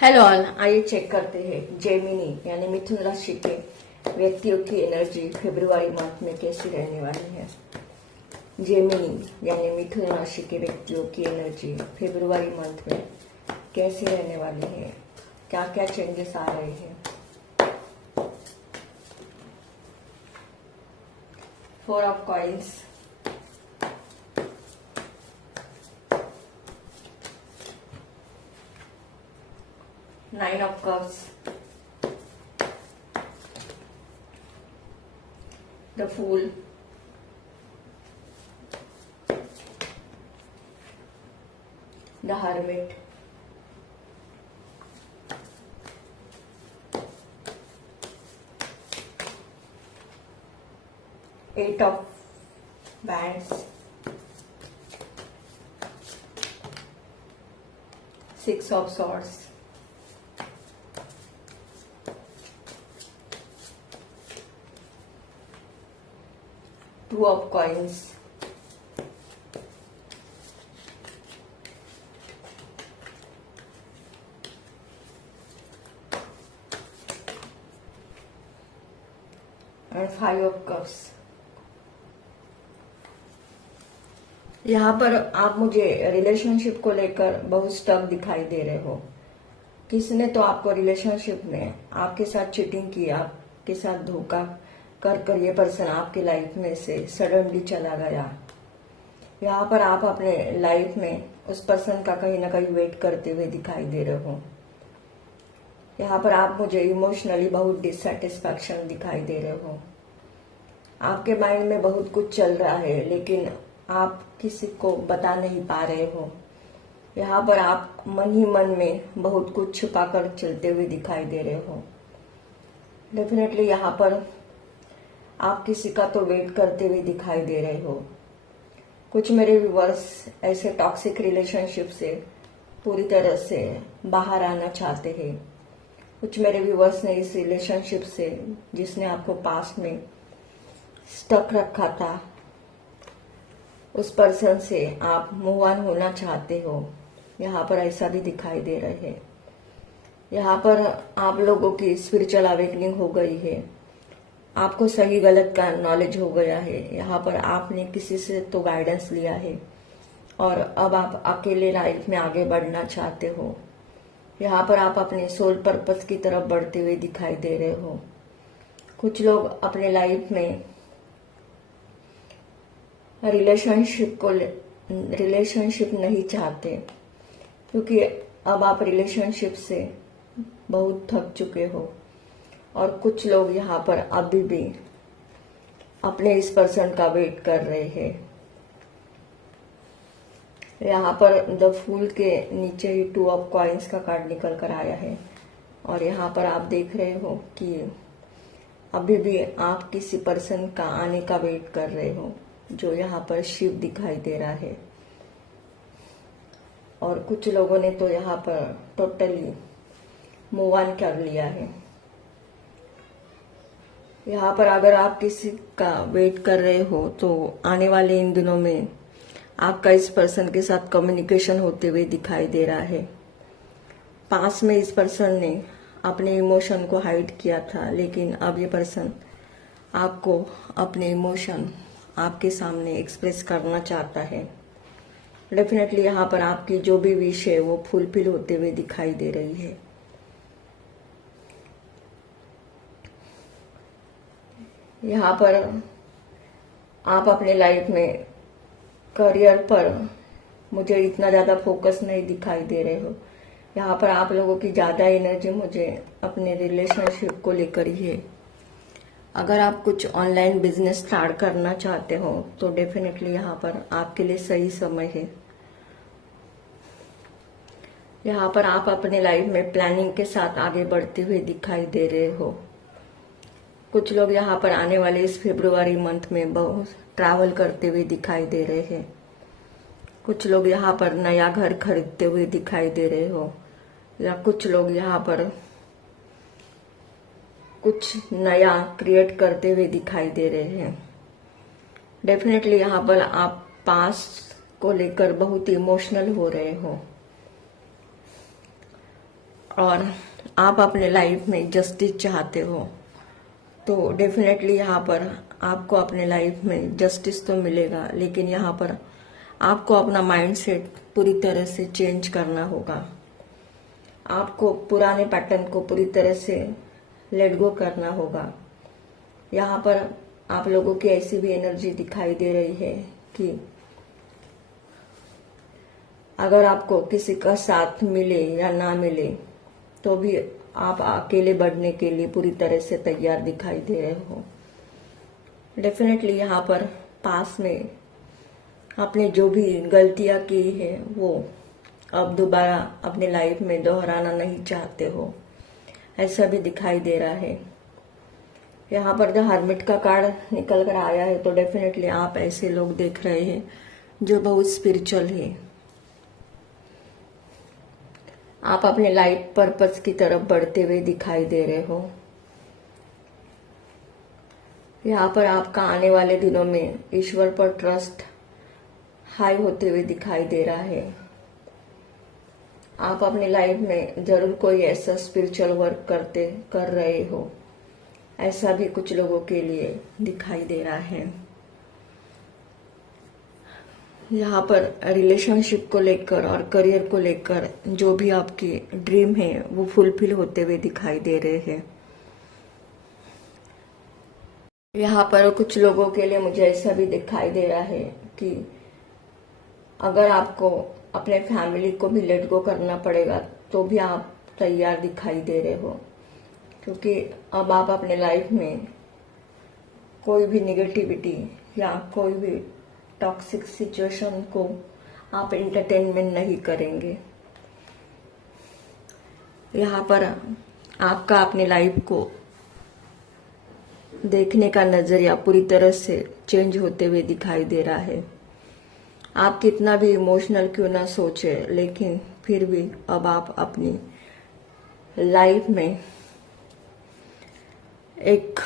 Hello all, आइए check करते हैं जेमिनी यानी मिथुन राशि के व्यक्तियों की एनर्जी फरवरी मंथ में कैसी रहने वाली है। जेमिनी यानी मिथुन राशि के व्यक्तियों की एनर्जी फरवरी मंथ में कैसी रहने वाली है, क्या क्या चेंजेस आ रहे हैं। 4 of coins, 9 of cups, the fool, the hermit, eight of wands, 6 of swords, two of coins, and 5 of cups। यहाँ पर आप मुझे रिलेशनशिप को लेकर बहुत स्टक दिखाई दे रहे हो। किसने तो आपको रिलेशनशिप में आपके साथ चीटिंग की, आपके साथ धोखा कर ये पर्सन आपकी लाइफ में से सडनली चला गया। यहाँ पर आप अपने लाइफ में उस पर्सन का कहीं ना कहीं वेट करते हुए दिखाई दे रहे हो। यहाँ पर आप मुझे इमोशनली बहुत डिससेटिस्फैक्शन दिखाई दे रहे हो। आपके माइंड में बहुत कुछ चल रहा है लेकिन आप किसी को बता नहीं पा रहे हो। यहाँ पर आप मन ही मन में बहुत कुछ छुपाकर चलते हुए दिखाई दे रहे हो। डेफिनेटली यहाँ पर आप किसी का तो वेट करते हुए दिखाई दे रहे हो। कुछ मेरे व्यूअर्स ऐसे टॉक्सिक रिलेशनशिप से पूरी तरह से बाहर आना चाहते हैं। कुछ मेरे व्यूअर्स ने इस रिलेशनशिप से, जिसने आपको पास्ट में स्टक रखा था, उस पर्सन से आप मूव ऑन होना चाहते हो। यहाँ पर ऐसा भी दिखाई दे रहे हैं। यहाँ पर आप लोगों की स्पिरिचुअल अवेकनिंग हो गई है। आपको सही गलत का नॉलेज हो गया है। यहाँ पर आपने किसी से तो गाइडेंस लिया है और अब आप अकेले लाइफ में आगे बढ़ना चाहते हो। यहाँ पर आप अपने सोल पर्पस की तरफ बढ़ते हुए दिखाई दे रहे हो। कुछ लोग अपने लाइफ में रिलेशनशिप नहीं चाहते क्योंकि अब आप रिलेशनशिप से बहुत थक चुके हो। और कुछ लोग यहाँ पर अभी भी अपने इस पर्सन का वेट कर रहे हैं। यहाँ पर द फूल के नीचे ही 2 ऑफ कॉइन्स का कार्ड निकल कर आया है और यहाँ पर आप देख रहे हो कि अभी भी आप किसी पर्सन का आने का वेट कर रहे हो, जो यहाँ पर शिव दिखाई दे रहा है। और कुछ लोगों ने तो यहाँ पर टोटली मूव ऑन कर लिया है। यहाँ पर अगर आप किसी का वेट कर रहे हो तो आने वाले इन दिनों में आपका इस पर्सन के साथ कम्युनिकेशन होते हुए दिखाई दे रहा है। पास में इस पर्सन ने अपने इमोशन को हाइड किया था लेकिन अब ये पर्सन आपको अपने इमोशन आपके सामने एक्सप्रेस करना चाहता है। डेफिनेटली यहाँ पर आपकी जो भी विश है वो फुलफिल होते हुए दिखाई दे रही है। यहाँ पर आप अपने लाइफ में करियर पर मुझे इतना ज़्यादा फोकस नहीं दिखाई दे रहे हो। यहाँ पर आप लोगों की ज़्यादा एनर्जी मुझे अपने रिलेशनशिप को लेकर ही है। अगर आप कुछ ऑनलाइन बिजनेस स्टार्ट करना चाहते हो तो डेफिनेटली यहाँ पर आपके लिए सही समय है। यहाँ पर आप अपने लाइफ में प्लानिंग के साथ आगे बढ़ते हुए दिखाई दे रहे हो। कुछ लोग यहाँ पर आने वाले इस फरवरी मंथ में बहुत ट्रैवल करते हुए दिखाई दे रहे हैं। कुछ लोग यहाँ पर नया घर खरीदते हुए दिखाई दे रहे हो या कुछ लोग यहाँ पर कुछ नया क्रिएट करते हुए दिखाई दे रहे हैं। डेफिनेटली यहाँ पर आप पास्ट को लेकर बहुत इमोशनल हो रहे हो। और आप अपने लाइफ में जस्टिस चाहते हो, तो डेफिनेटली यहाँ पर आपको अपने लाइफ में जस्टिस तो मिलेगा, लेकिन यहाँ पर आपको अपना माइंडसेट पूरी तरह से चेंज करना होगा। आपको पुराने पैटर्न को पूरी तरह से लेट गो करना होगा। यहाँ पर आप लोगों की ऐसी भी एनर्जी दिखाई दे रही है कि अगर आपको किसी का साथ मिले या ना मिले तो भी आप अकेले बढ़ने के लिए पूरी तरह से तैयार दिखाई दे रहे हो। डेफिनेटली यहाँ पर पास में आपने जो भी गलतियां की है वो अब दोबारा अपने लाइफ में दोहराना नहीं चाहते हो, ऐसा भी दिखाई दे रहा है। यहाँ पर द हर्मिट का कार्ड निकल कर आया है, तो डेफिनेटली आप ऐसे लोग देख रहे हैं जो बहुत स्पिरिचुअल है। आप अपने लाइफ पर्पस की तरफ बढ़ते हुए दिखाई दे रहे हो। यहाँ पर आपका आने वाले दिनों में ईश्वर पर ट्रस्ट हाई होते हुए दिखाई दे रहा है। आप अपनी लाइफ में जरूर कोई ऐसा स्पिरिचुअल वर्क कर रहे हो, ऐसा भी कुछ लोगों के लिए दिखाई दे रहा है। यहाँ पर रिलेशनशिप को लेकर और करियर को लेकर जो भी आपकी ड्रीम है वो फुलफिल होते हुए दिखाई दे रहे हैं। यहाँ पर कुछ लोगों के लिए मुझे ऐसा भी दिखाई दे रहा है कि अगर आपको अपने फैमिली को भी लेट गो करना पड़ेगा तो भी आप तैयार दिखाई दे रहे हो, क्योंकि अब आप अपने लाइफ में कोई भी निगेटिविटी या कोई भी टॉक्सिक सिचुएशन को आप एंटरटेनमेंट नहीं करेंगे। यहाँ पर आपका अपनी लाइफ को देखने का नजरिया पूरी तरह से चेंज होते हुए दिखाई दे रहा है। आप कितना भी इमोशनल क्यों ना सोचे, लेकिन फिर भी अब आप अपनी लाइफ में एक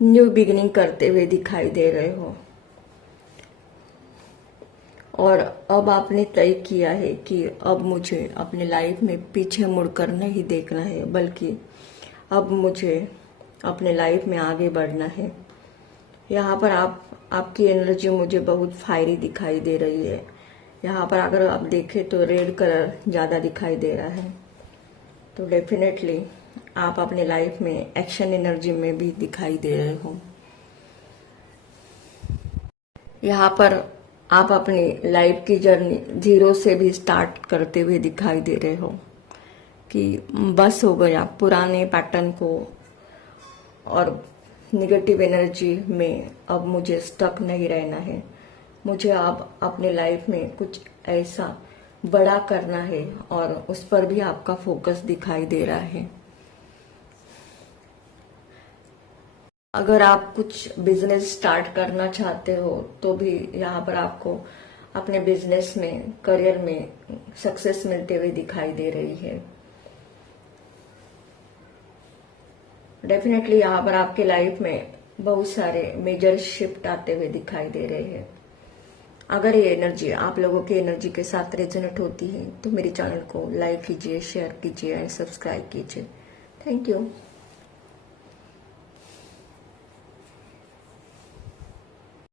न्यू बिगिनिंग करते हुए दिखाई दे रहे हो। और अब आपने तय किया है कि अब मुझे अपने लाइफ में पीछे मुड़कर नहीं देखना है, बल्कि अब मुझे अपने लाइफ में आगे बढ़ना है। यहाँ पर आपकी एनर्जी मुझे बहुत फायरी दिखाई दे रही है। यहाँ पर अगर आप देखें तो रेड कलर ज़्यादा दिखाई दे रहा है, तो डेफिनेटली आप अपने लाइफ में एक्शन एनर्जी में भी दिखाई दे रहे हो। यहाँ पर आप अपनी लाइफ की जर्नी जीरो से भी स्टार्ट करते हुए दिखाई दे रहे हो कि बस हो गया पुराने पैटर्न को और निगेटिव एनर्जी में, अब मुझे स्टक नहीं रहना है। मुझे अब अपने लाइफ में कुछ ऐसा बड़ा करना है और उस पर भी आपका फोकस दिखाई दे रहा है। अगर आप कुछ बिजनेस स्टार्ट करना चाहते हो तो भी यहाँ पर आपको अपने बिजनेस में, करियर में सक्सेस मिलते हुए दिखाई दे रही है। डेफिनेटली यहाँ पर आपके लाइफ में बहुत सारे मेजर शिफ्ट आते हुए दिखाई दे रहे हैं। अगर ये एनर्जी आप लोगों की एनर्जी के साथ रेजोनेट होती है तो मेरे चैनल को लाइक कीजिए, शेयर कीजिए एंड सब्सक्राइब कीजिए। Thank you.